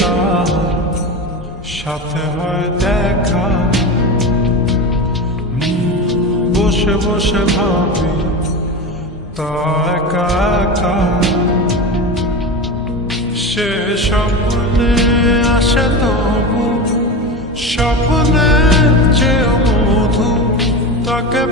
তার সাথে হয় দেখা। বসে বসে ভাবি তা একা একা, সে স্বপ্নে আসে তবু স্বপ্নে যে মধু তাকে